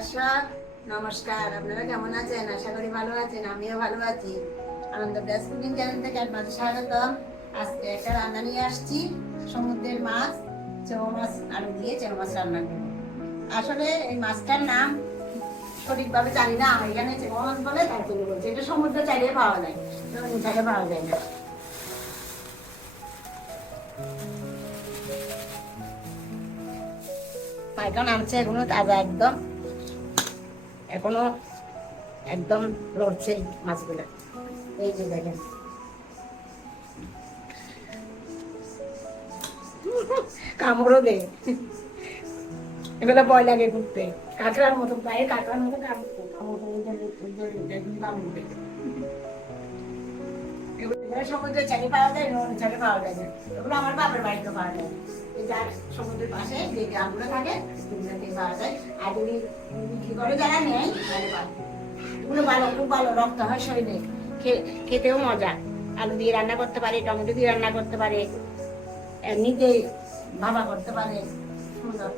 দর্শক নমস্কার, আপনারা কেমন আছেন? আশা করি ভালো আছেন। আমিও ভালো আছি। আনন্দ ব্যাস কুকিং চ্যানেল থেকে আপনাদের স্বাগতম। আজকে একটা রান্না নিয়ে আসছি, সমুদ্রের মাছ, চৌ মাছ আলু দিয়ে চৌ মাছ রান্না করব। আসলে এই মাছটার নাম সঠিকভাবে জানি না, এখানে চৌ মাছ বলে, তার জন্য বলছি। এটা সমুদ্র চাইলে পাওয়া যায়, চাইলে পাওয়া যায় না। পাইকান আনছে, এগুলো তাজা একদম, এখনো একদম লড়ছে মাছগুলো। এই যে দেখেন, কামড়ও দেয়, এগুলো ভয় লাগে ঘুরতে। কাঁকড়ার মতো পায়ে, কাঁকড়ার মতো সমুদ্রের চালে পাওয়া যায়, নদীর চালে পাওয়া যায় না। এগুলো আমার বাপের বাড়িতে পাওয়া যায়। যার সমুদ্রের পাশে যে গ্রামগুলো থাকে সেগুলোতে পাওয়া যায়। আর যদি বিক্রি করে যারা নেয় তাহলে পাবে। এগুলো ভালো, খুব ভালো, রক্ত হয় শরীরে, খেতেও মজা। আলু দিয়ে রান্না করতে পারে, টমেটো দিয়ে রান্না করতে পারে, এমনিতে ভাবা করতে পারে, সুন্দর।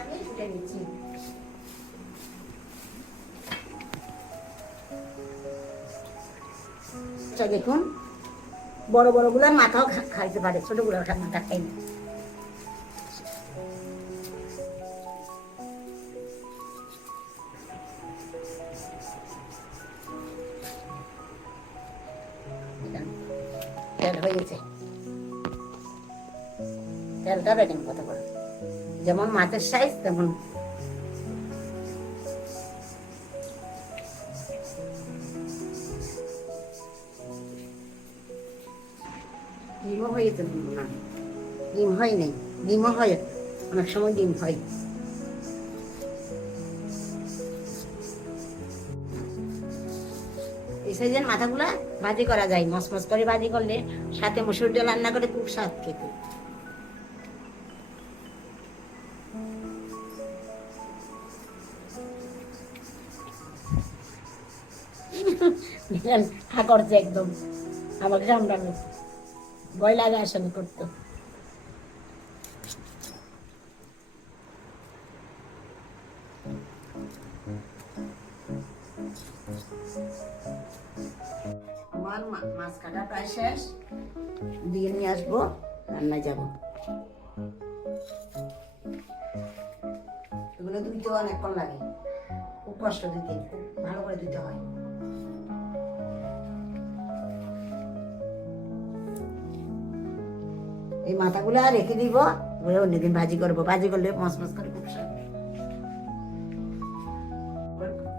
আমি ফুটে নিচ্ছি। দেখুন, বড় বড় গুলার মাথাও খাইতে পারে, ছোট গুলার মাথা খাই না। তেল হয়ে গেছে, তেলটা দেখেন কত বড়, যেমন মাছের সাইজ তেমন। ডিমও হয়েছে না, ডিম হয় নাই, ডিমও হয়, অনেক সময় ডিম হয়। এই সাইজের মাথাগুলা ভাজি করা যায়, মসমস করে ভাজি করলে, সাথে মসুর ডাল রান্না করে খুব স্বাদ খেতে। হা করছে একদম, আমাকে সামলানো ভয় লাগে আসলে করতে। আমার মাছ কাটা প্রায় শেষ, দিয়ে নিয়ে আসবো, রান্নায় যাবো। এগুলো ধুইতেও অনেকক্ষণ লাগে, খুব কষ্ট দিতে, খুব ভালো করে দিতে হয়। এই মাথাগুলো রেখে দিব, অন্যদিন ভাজি করবো, ভাজি করলে মসমস করে খুব স্বাদ।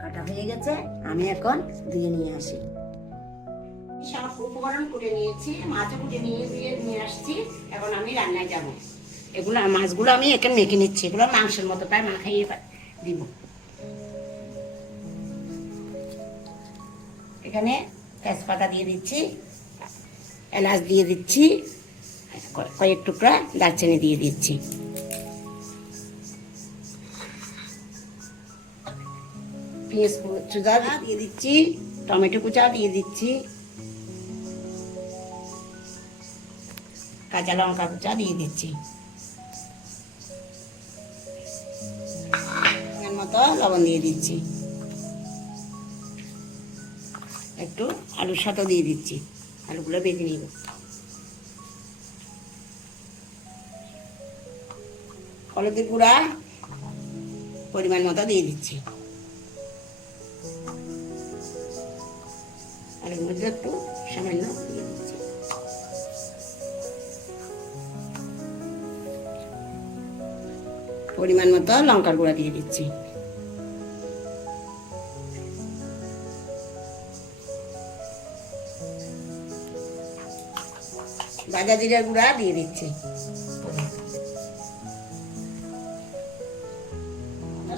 কাটা হয়ে গেছে, আমি এখন দিয়ে নিয়ে আসি। সব উপকরণ করে নিয়েছি, মাছও কুটে নিয়ে আসছি। এখন আমি রান্নায় যাব। এগুলো মাছগুলো আমি এখানে মেখে নিচ্ছি, এগুলো মাংসের মতো প্রায় মাখাইয়ে দিব। এখানে তেজপাতা দিয়ে দিচ্ছি, এলাচ দিয়ে দিচ্ছি, কয়েক টুকরা দারচিনি দিয়ে দিচ্ছি। পেঁয়াজ কুচা দিয়ে দিচ্ছি, টমেটো কুচা দিয়ে দিচ্ছি, কাঁচা লঙ্কা কুচা দিয়ে দিচ্ছি, মতো লবণ দিয়ে দিচ্ছি, একটু আলুর সাথে দিয়ে দিচ্ছি, আলুগুলো বেজে নিব। হলুদের গুঁড়া পরিমাণ মতো দিয়ে দিচ্ছি, আলুর মধ্যে একটু সামান্য দিয়ে দিচ্ছি, পরিমাণ মতো লঙ্কার গুঁড়া দিয়ে দিচ্ছি, ভাজা জিরার গুঁড়া দিয়ে দিচ্ছি,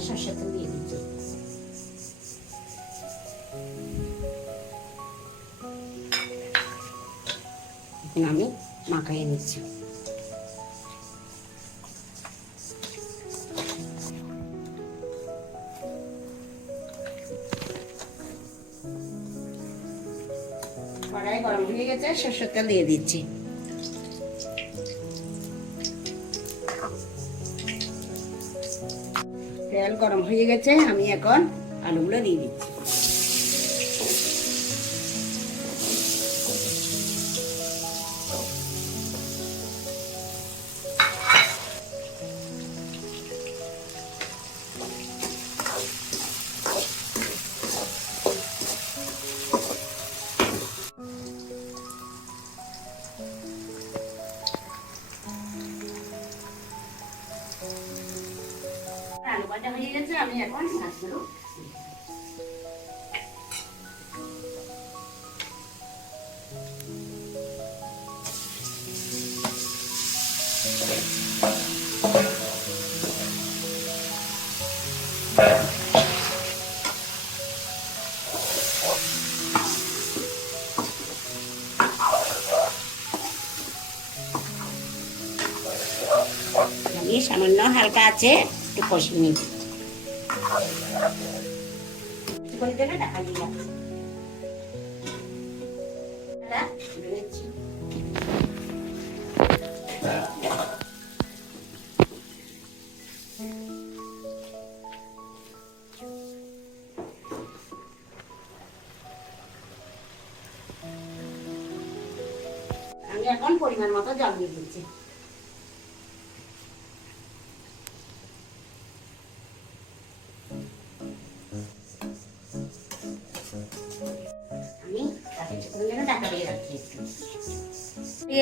সরষের তেল দিয়ে দিচ্ছি। আমি মাখাইয়ে নিচ্ছি। কড়াই গরম হয়ে গেছে, সরষের তেল দিয়ে দিচ্ছি। তেল তেল গরম হয়ে গেছে, আমি এখন আলুগুলো দিয়ে দিচ্ছি। আলু ভাজা হয়ে গেছে, আমি এখন মাছগুলো আমি সামান্য হালকা আছে একটু কষিয়ে নিই। করে দেবে ঢাকা দিয়ে রাখছি। আমি এখন পরিমাণ মতো জল দিয়ে দিচ্ছি।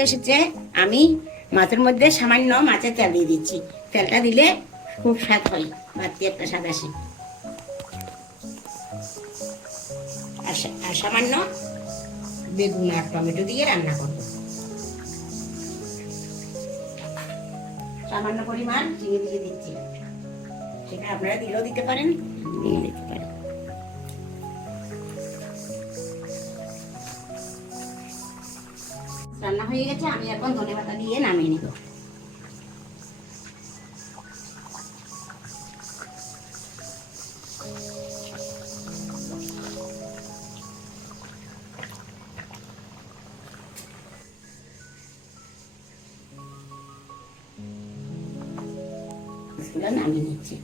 এসেছে, আমি মাছের মধ্যে সামান্য মাছের তেল দিয়ে দিচ্ছি। তেলটা দিলে খুব স্বাদ হয়, বাড়তি একটা স্বাদ আসে। আর সামান্য বেগুন আর টমেটো দিয়ে রান্না করব। সামান্য পরিমাণ চিনি দিয়ে দিচ্ছি, সেটা আপনারা দিলেও দিতে পারেন, দিয়ে দিতে পারেন। রান্না হয়ে গেছে, আমি এখন ধনেপাতা দিয়ে নামিয়ে নিব। নামিয়ে নিচ্ছি।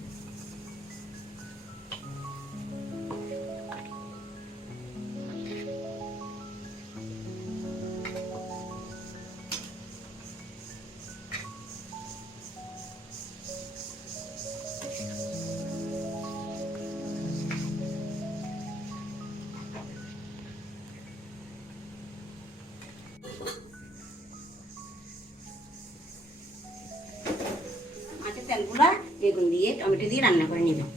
তেলগুলা বেগুন দিয়ে টমেটো দিয়ে রান্না করে নেবেন।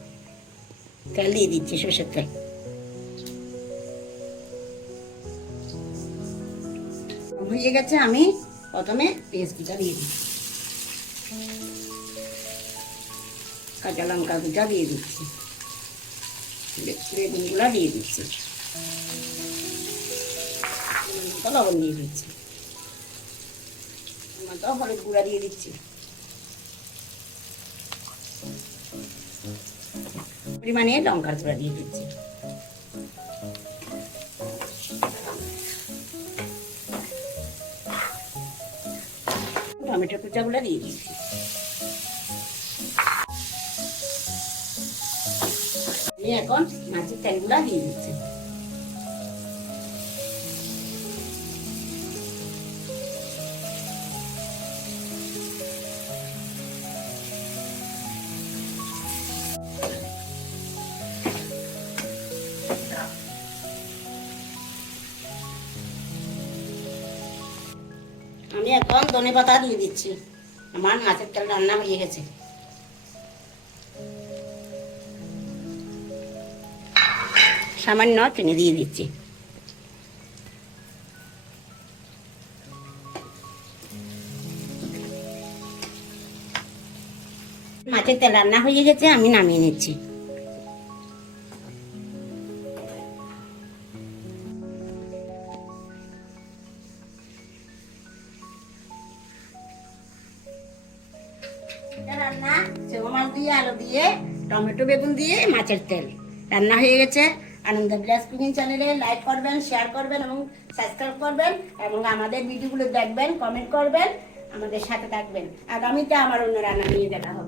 তেল দিয়ে দিচ্ছি, সরষের তেল। হয়ে গেছে, আমি প্রথমে পেঁয়াজটা দিয়ে দিচ্ছি, কাঁচা লঙ্কা দুটা দিয়ে দিচ্ছি, বেগুনগুলা দিয়ে দিচ্ছি, লবণ দিয়ে দিচ্ছি, হলুদ গুঁড়া দিয়ে দিচ্ছি, পরিমাণে লঙ্কার গুঁড়া দিয়ে দিচ্ছি। টমেটো কুচাগুলো দিয়ে দিচ্ছি। আমি এখন মাছের তেলগুলা দিয়ে দিচ্ছি। আমি এখন ধনেপাতা দিয়ে দিচ্ছি। আমার মাছের তেল রান্না হয়ে গেছে। সামান্য চিনি দিয়ে দিচ্ছি। মাছের তেল রান্না হয়ে গেছে, আমি নামিয়ে নিচ্ছি। রান্না সেবা মাছ দিয়ে, আলু দিয়ে, টমেটো বেগুন দিয়ে মাছের তেল রান্না হয়ে গেছে। আনন্দ বিলাস কুকিং চ্যানেলে লাইক করবেন, শেয়ার করবেন এবং সাবস্ক্রাইব করবেন এবং আমাদের ভিডিওগুলো দেখবেন, কমেন্ট করবেন, আমাদের সাথে থাকবেন। আগামীতে আমার অন্য রান্না নিয়ে দেখা হবে।